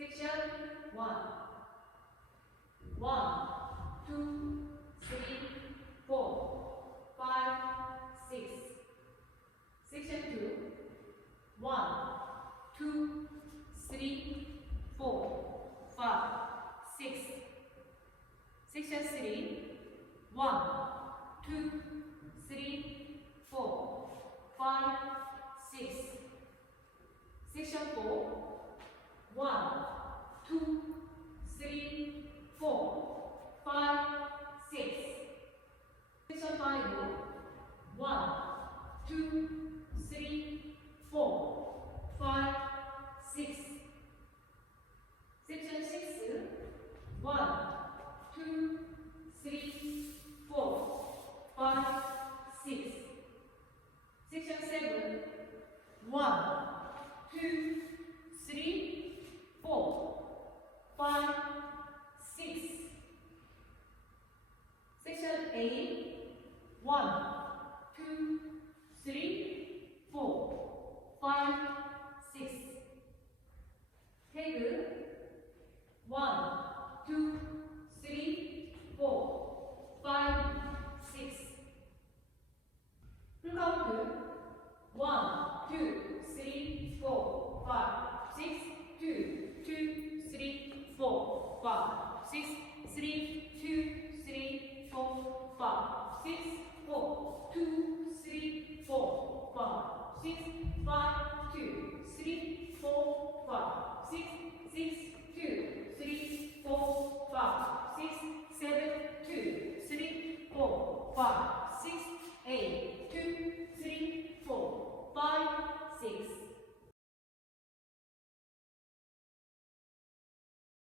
Section 1. 1, 2, 3, 4, 5, 6. Section 2. 1, 2, 3, 4, 5, 6. Section 3. 1, 2, 3, 4, 5, 6. Section 4. 1, 2, 3, 4, 5, 6. Section 5. 1, 2, 3, 4, 5, 6. Section 6. 1, 2, 3, 4, 5, 6. Section 7. 1, 2, 3, 4, 5, 6. Section 8. 1, 2, 3, 4, 5, 6. Tag 1, 2, 3, 4, 5, 6. 풀 카운트 1, 2, 3, 4, 5, 6, 2, 2, 3, 4, 5, 6, 3, 2, 3, 4, 5, 6, 4, 2, 3, 4, 5, 6, 5, 2, 3, 4, 5, 6, 6, 2, 3, 4, 5, 6, 7, 2, 3, 4, 5, 6, 8,